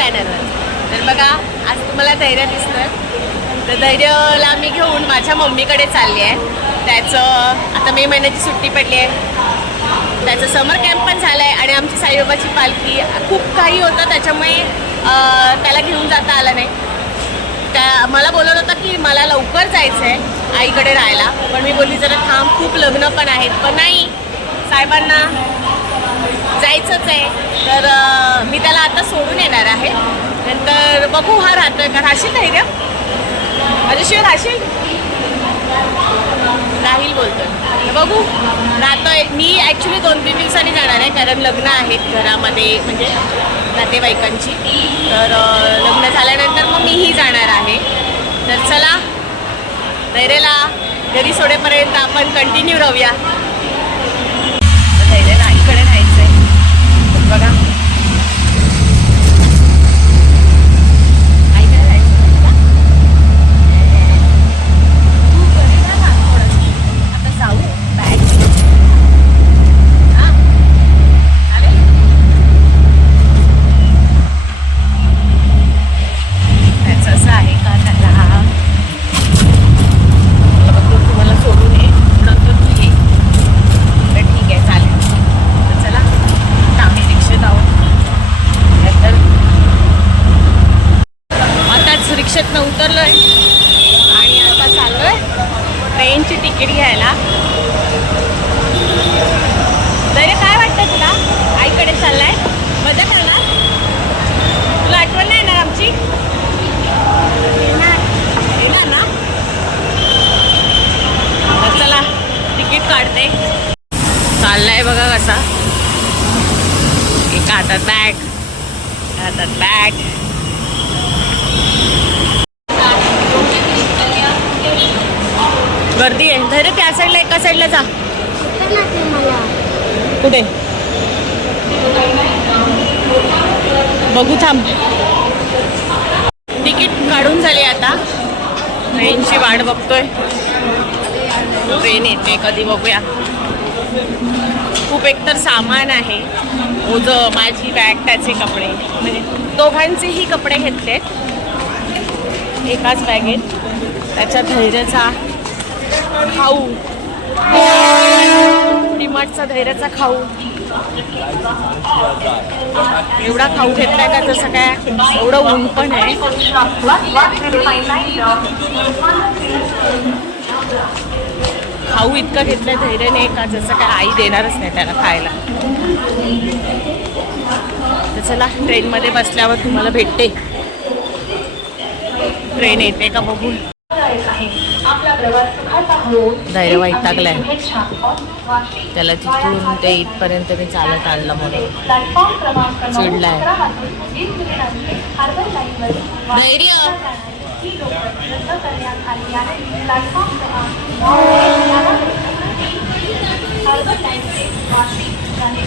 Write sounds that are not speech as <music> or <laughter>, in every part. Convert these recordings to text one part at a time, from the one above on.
आमच्या चॅनलवर तर बघा आज तुम्हाला धैर्य दिसतं तर धैर्यला मी घेऊन माझ्या मम्मीकडे चालली आहे. त्याचं आता मे महिन्याची सुट्टी पडली आहे. त्याचं समर कॅम्प पण झालं आहे आणि आमची साईबाबाची पालखी. खूप काही होतं त्याच्यामुळे त्याला घेऊन जाता आलं नाही. त्या मला बोलत होतं की मला लवकर जायचं आहे आईकडे राहायला. पण मी बोलली जरा थांब खूप लग्न पण आहेत. पण नाही. साहेबांना जायचंच आहे. तर मी त्याला आता सोडून येणार आहे. नंतर बघू हा राहतोय का. राहशील रे माझ्याशिवाय राहशील? राहील बोलतोय. बघू. राहतोय. मी ॲक्च्युली दोन तीन दिवसांनी जाणार आहे कारण लग्न आहेत घरामध्ये म्हणजे नातेवाईकांची. तर लग्न झाल्यानंतर मग मीही जाणार आहे. तर चला नैरेला घरी सोडेपर्यंत आपण कंटिन्यू राहूया धैर्यला आईकडे राहायचंय बघा आईकडे राहायचं बघा. तू घरी जा ना थोडंसं. आता जाऊ बॅग हा चालेल त्याचं असं आहे का त्याला बघ तू मला सोडून ये नंतर तू ये तर ठीक आहे चालेल तर चला आता आम्ही रिक्षेत आहोत नंतर आताच रिक्षेतनं उतरलोय आणि आता चाललोय तिकीट घ्यायला तरी काय वाटतं तुला? आईकडे चाललाय. मजा करणार? तुला आठवण नाही येणार आमची? येणार. ना? चला तिकीट काढते. चाललाय बघा कसा. एका हातात बॅग हातात बॅग गर्दी आहे. धैर्य त्या साईडला एका साईडला जा. कुठे? बघू थांब. तिकीट काढून झाली आता. ट्रेनची वाट बघतोय. ट्रेन येते कधी बघूया. खूप एकतर सामान आहे. ओझं माझी बॅग त्याचे कपडे. म्हणजे दोघांचेही कपडे घेतलेत. एकाच बॅगेत त्याच्या धैर्याचा खाऊ. डिमार्टचा धैर्याचा खाऊ. एवढा खाऊ घेतलाय का जसं काय एवढं ऊन पण आहे. खाऊ इतकं घेतलंय धैर्याने का जसं काय आई देणारच नाही त्याला खायला. तर चला ट्रेनमध्ये बसल्यावर तुम्हाला भेटते. ट्रेन येते का बघू धैर्य वैतागलाय. त्याला तिथून ते इथपर्यंत मी चालत आणलं म्हणून. चिडलाय. धैर्य.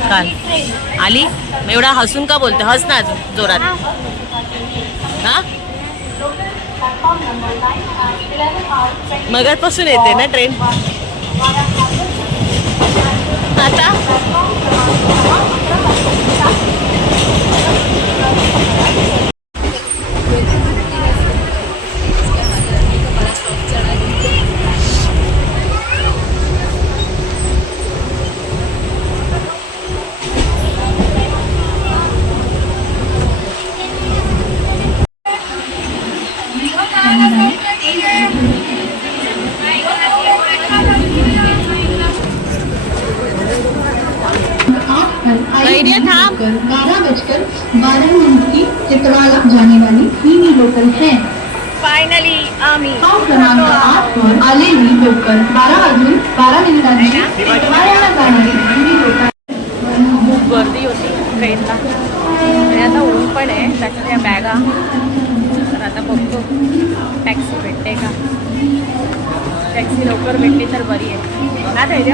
काल आली? एवढा हसून का बोलते? हस ना जोरात. हा? मगाचपासून येते ना ट्रेन थांब. बारह बजकर बारह मिनट की चित्रवाला जाने वाली मिनी लोकल है। फायनली आम्ही पाव क्रमांक आठ आलेली लोकल। बारा वाजून बारा मिनिटांची चित्रवाल्याला जाणारी मिनी लोकल। खूप गर्दी होती ट्रेनला आणि आता ऊन पण आहे त्याच्यात या बॅगा। तर आता बघतो. टॅक्सी भेटते का? टॅक्सी लवकर भेटली तर बरी आहे. ना धैर्य.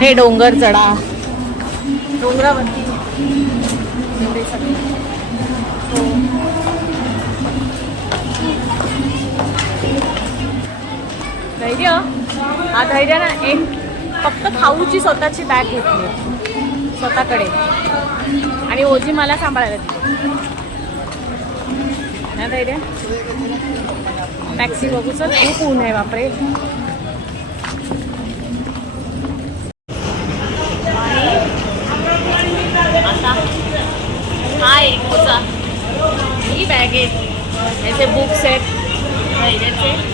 हे डोंगर चढा. डोंगरावरती. एवढे सगळे. धैर्य. हा धैर्य ना एक फक्त खाऊची स्वतःची बॅग घेतली स्वतःकडे. आणि ओजी मला सांभाळायला नाही धैर्य टॅक्सी बघू चल. खूप ऊन आहे बापरे? हा एक ही बॅग आहे. याचे बुक्स आहेत. धैर्याचे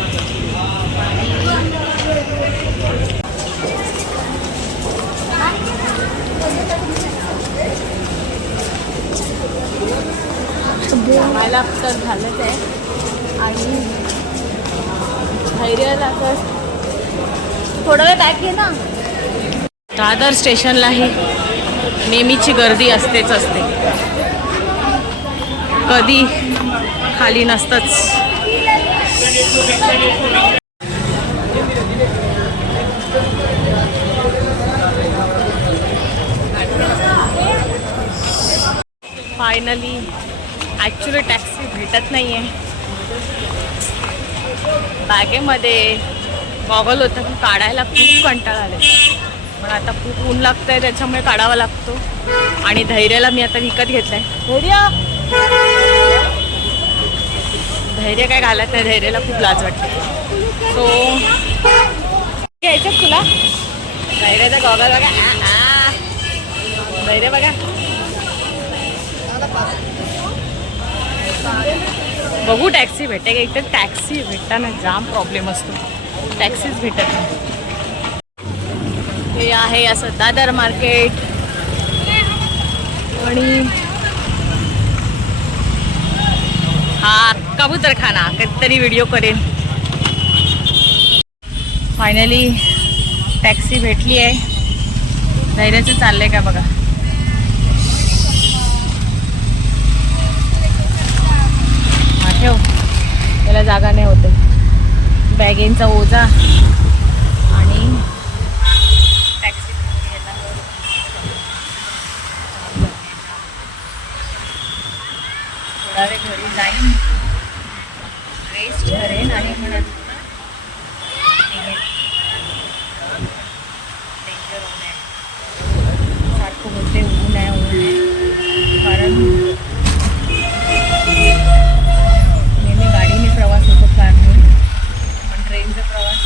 मला तर झालंच आहे. आणि धैर्याला तर थोडा वेळ बॅग घे ना. दादर स्टेशनलाही नेहमीची गर्दी असतेच असते. कधी खाली नसतंच. फायनली ॲक्च्युली टॅक्सी भेटत नाही आहे बॅगेमध्ये गॉगल होतं की काढायला खूप कंटाळा आले पण आता खूप ऊन लागतं आहे त्याच्यामुळे काढावा लागतो. आणि धैर्याला मी आता विकत घेतलं आहे धैर्य! धैर्य काय घालत नाही धैर्याला खूप लाज वाटते. सो घ्यायचं तुला? धैर्याचा गॉगल बघा. धैर्य बघा. बघू टॅक्सी भेटे का इथे टॅक्सी भेटताना जाम प्रॉब्लेम असतो. टॅक्सीच भेटत नाही. हे आहे असं दादर मार्केट. आणि हा कबूतरखाना. कधीतरी व्हिडिओ करेन. फायनली टॅक्सी भेटली आहे. धैर्याचं चाललंय का बघा हा ठेव त्याला जागा नाही होते. बॅगेंचा ओझा आणि टॅक्सी थोडा वेळ घरी जाईन रेस्ट करेन आणि म्हणत निघेन. Danger ऊन आहे. सारखं बोलते ऊन आहे ऊन आहे कारण नेहमी गाडीने प्रवास होतो कारने पण ट्रेनचा प्रवास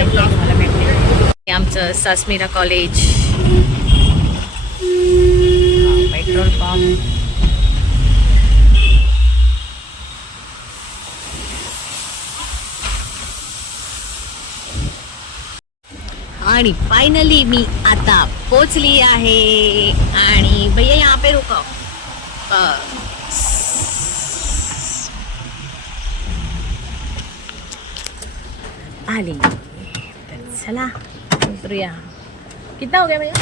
चलो. घरी मला भेटते आमचं सासमीरा कॉलेज. Petrol pump. आणि फायनली मी आता पोचली आहे. आणि भैया यहाँ पे रुको. आली. चला उतरूया कितना हो गया भैया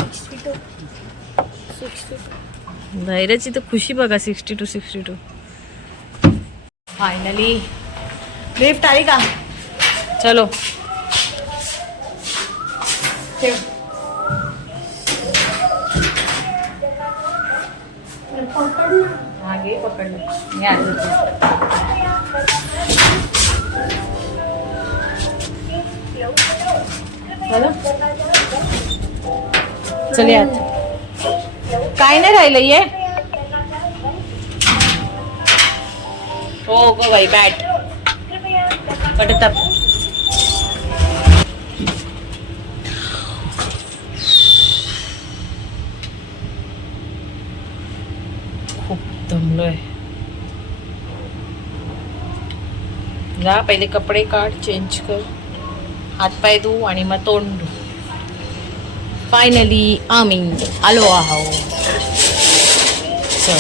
धैर्याची तर खुशी बघा sixty two sixty two finally lift आली का चलो घे पकडलं झालं चल यात काय नाही राहिलं ये? हो गो बाई बॅट पटत खूप दमलोय. जा पहिले कपडे काढ चेंज कर. हातपाय धू आणि मग तोंड धू. फायनली आम्ही आलो आहो चल.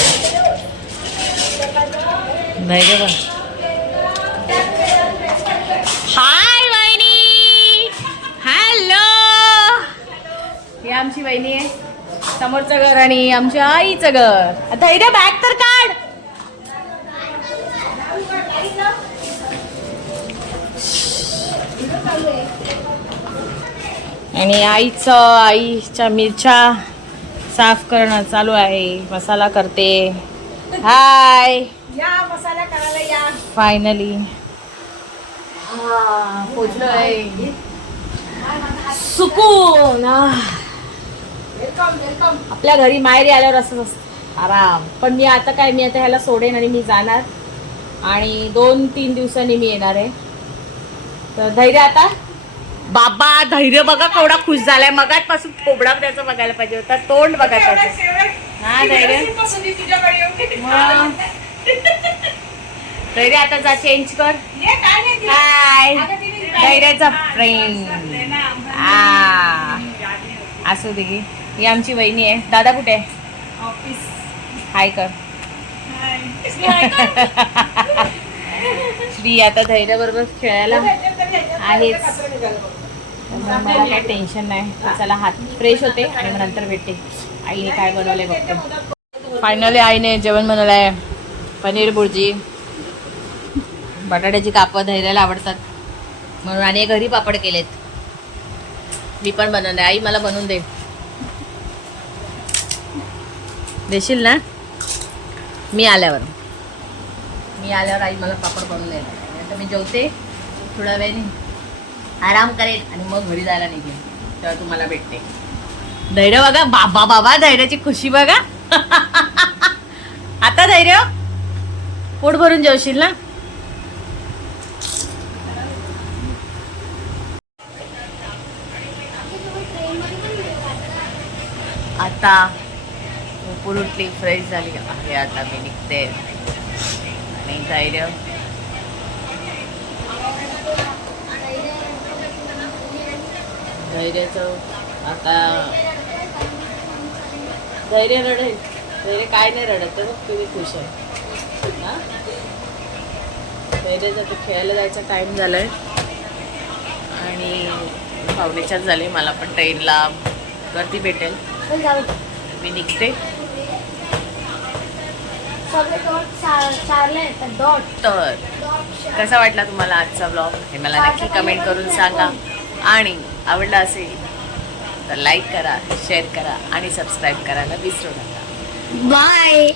नाही रे बा हाय वहिनी. हॅलो ही आमची वहिनी आहे. समोरचं घर आणि आमच्या आईचं घर. आता इथे बॅग तर का आणि आईचं आईच्या मिरच्या साफ करणं चालू आहे. मसाला करते. हाय या मसाला करायला या. फायनली पोचलोय. सुकून. आपल्या घरी माहेरी आल्यावर असंच असतं. आराम. पण मी आता काय मी आता ह्याला सोडेन आणि मी जाणार. आणि दोन तीन दिवसांनी मी येणार आहे. तर धैर्य आता. बाबा धैर्य बघा केवढा खुश झालाय. मगाचपासून थोबडा त्याचं बघायला पाहिजे होता. तोंड बघा त्याचं हा धैर्य. धैर्य आता जा चेंज कर. हाय धैर्याचा फ्रेंड असू दे की. ही आमची वहिनी आहे. दादा कुठे आहे? हाय कर. <laughs> श्री आता धैर्याबरोबर खेळायला आहेच. मला काय टेन्शन नाही. चला हात फ्रेश होते आणि नंतर भेटते. आईने काय बनवलंय बघते. फायनली आईने जेवण बनवलं आहे पनीर भुर्जी. बटाट्याची कापं धैर्याला आवडतात. म्हणून आणि घरी पापड केलेत. मी पण बनवले आई मला बनवून दे. देशील ना? मी आल्यावर. मी आल्यावर आई मला पापड बनवून दे आता मी जेवते थोड्या वेळाने आराम करेन आणि मग घरी जायला निघेन. तेव्हा तुम्हाला भेटते. धैर्य बघा बाबा बाबा धैर्याची खुशी बघा. <laughs> आता धैर्य? पोट भरून जेवशील ना? आता झोपून उठली फ्रेश झाली. आहे आता मी निघते. आणि धैर्य धैर्याचं आता धैर्य रडेल. धैर्य काय नाही रडत तर तुम्ही खुश आहे? धैर्याचं आता खेळायला जायचा टाईम झालाय. आणि पावणेचार झाले मला पण ट्रेनला गर्दी भेटेल. मी निघते. तर कसा वाटला तुम्हाला आजचा ब्लॉग हे मला नक्की कमेंट करून सांगा. आणि आवडला असेल तर लाईक करा शेअर करा आणि सबस्क्राईब करायला विसरू नका. बाय